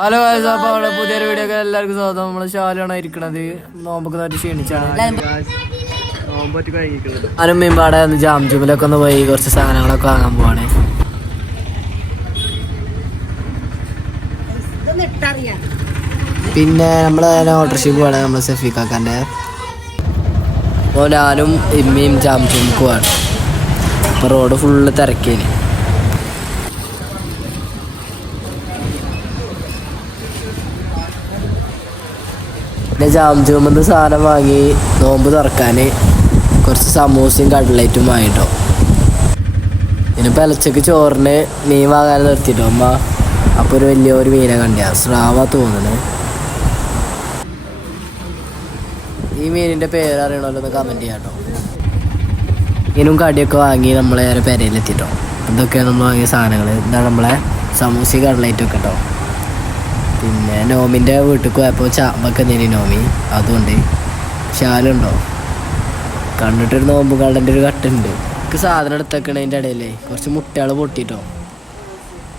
Hello guys, അപ്പോൾ നമ്മുടെ പുതിയൊരു വീഡിയോ എല്ലാവർക്കും സ്വാഗതം. നമ്മള് ശാലാണ് ഇരിക്കണത്. നോമ്പൊക്കെ നാട്ടി ക്ഷീണിച്ചാണ്. ഞാനും മീൻപാടെ ജാംജുമിലൊക്കെ ഒന്ന് പോയി കുറച്ച് സാധനങ്ങളൊക്കെ വാങ്ങാൻ പോവാണ്. പിന്നെ നമ്മള് ഓട്ടോറിക്ഷയ്ക്ക് പോവാണ്. നമ്മള് സഫീഖാക്കാൻ്റെ. അപ്പോൾ ഞാനും ഇമ്മയും ജാംജുമിക്ക് പോവാണ്. അപ്പോൾ റോഡ് ഫുള്ള് തിരക്കേന്. പിന്നെ ജാംജുമെന്ന് സാധനം വാങ്ങി നോമ്പ് തുറക്കാൻ കുറച്ച് സമൂസയും കട്ട്ലറ്റും വാങ്ങിട്ടോ. പിന്നെ പെലച്ചക്ക് ചോറിന് മീൻ വാങ്ങാൻ നിർത്തിയിട്ടോ അമ്മ. അപ്പോൾ ഒരു വലിയൊരു മീനെ കണ്ടിയാ, സ്രാവ തോന്നുന്നു. ഈ മീനിൻ്റെ പേര് അറിയണമല്ലോ, ഒന്ന് കമൻറ്റ് ചെയ്യാം കേട്ടോ. മീനും കടിയൊക്കെ വാങ്ങി നമ്മളെ പെരയിലെത്തിട്ടോ. ഇതൊക്കെയാണ് നമ്മൾ വാങ്ങിയ സാധനങ്ങൾ. ഇതാണ് നമ്മളെ സമൂസയും കട്ട്ലറ്റും ഒക്കെ കേട്ടോ. പിന്നെ നോമിൻ്റെ വീട്ടിൽ പോയപ്പോൾ ചാമ്പൊക്കെ നേരി നോമി, അതുകൊണ്ട് ശാലുണ്ടോ കണ്ടിട്ടൊരു നോമ്പ് കള്ളൻ്റെ ഒരു കട്ടുണ്ട്. എനിക്ക് സാധനം എടുത്തേക്കണതിൻ്റെ ഇടയിൽ കുറച്ച് മുട്ടകൾ പൊട്ടിട്ടോ.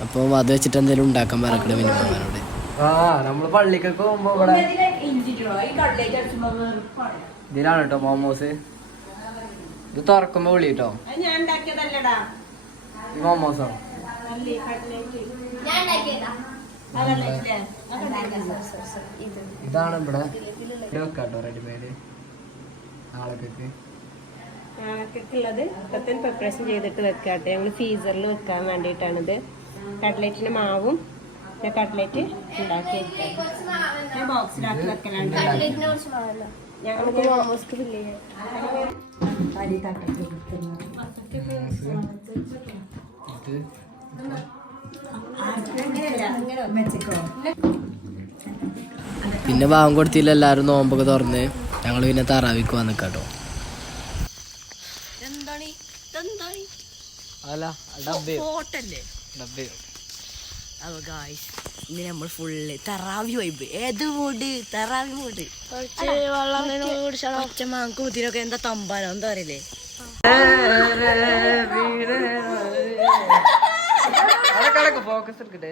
അപ്പോൾ അത് വെച്ചിട്ട് എന്തെങ്കിലും ഉണ്ടാക്കാൻ പറക്കണ മിനിമോനോട്. നമ്മൾ പള്ളിക്കൊക്കെ പോകുമ്പോൾ ഇവിടെ ഇതിലാണ് കേട്ടോ മോമോസ്. ഇത് തുറക്കുമ്പോൾ വിളി കേട്ടോ. ഈ മോമോസോ ഇതാണ് ഇവിടെ വെക്കാട്ടോ റെഡിമെയ്ഡ് നാളേക്കുള്ളത് ഇപ്പത്തെ പ്രിപ്പറേഷൻ ചെയ്തിട്ട് വെക്കാട്ടെ. ഞങ്ങൾ ഫ്രീസറിൽ വെക്കാൻ വേണ്ടിയിട്ടാണിത്. കട്ട്ലറ്റിന്റെ മാവും കട്ട്ലറ്റ് ഉണ്ടാക്കി ഞാൻ ബോക്സിലാക്കി വെക്കലാണ്. ഞങ്ങൾക്ക് മോമോസ്ക്ക് ഫില്ല് ചെയ്യാം. പിന്നെ വാങ്ങാൻ കൊടുത്തില്ല. എല്ലാവരും നോമ്പൊക്കെ തുറന്ന് ഞങ്ങൾ പിന്നെ തറാവിക്ക് വന്ന് കേട്ടോ. അല്ല ഇന്ന് നമ്മൾ ഫുള്ള് തറാവി വൈബ്. ഏത് മൂഡ്? തറാവി മൂഡ്. ഒറ്റമാങ്ക് കുതിരൊക്കെ എന്താ തമ്പാനോ എന്താ പറയില്ലേ. ഫോക്കസ് എടുക്കട്ടെ.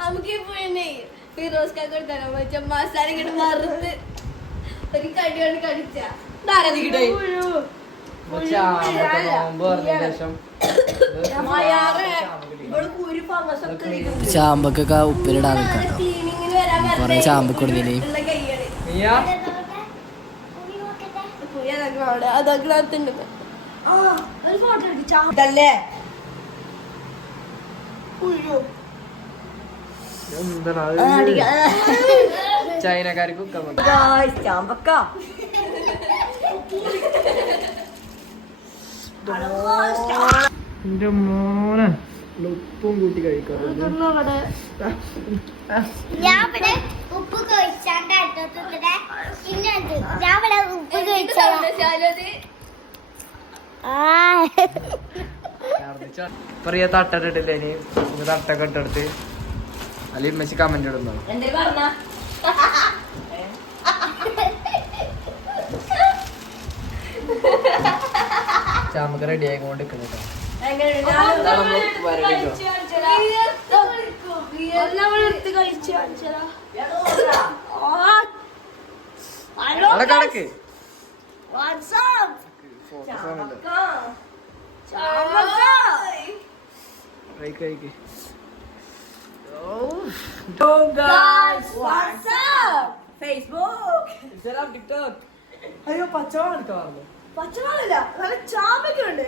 നമുക്കെപ്പോഴേ ഫിറോസ്ക കൊടുത്താലോ മസാല ഇങ്ങോട്ട് വറുത്ത് ഒരു കടിയോട് കടിച്ച ചാമ്പക്കൊക്കെ ഉപ്പിലിടാൻ നിൽക്കാട്ടോ. കൊറേ ചാമ്പക്ക് കൊടുത്തില്ലേ. ചൈനക്കാർക്ക് ചാമ്പക്ക എന്റെ മോനെ ഉപ്പും കൂട്ടി കഴിക്കാറുണ്ട്. ഉപ്പ് പറയാ തട്ടിട്ടില്ലേ. ഇനി തട്ടൊക്കെ ഇട്ടെടുത്ത് അല്ലെ ഇമ്മച്ചി കമന്റ് ഇടുന്നോ. ചാമ്പക്ക റെഡി ആയിക്കൊണ്ടിരിക്കുന്നു. കണക്ക് അയ്യോ പച്ചവെള്ളം എടുക്കാറുണ്ട്. പച്ചവെള്ളമില്ല, നല്ല ചാമ്പക്കുണ്ട്.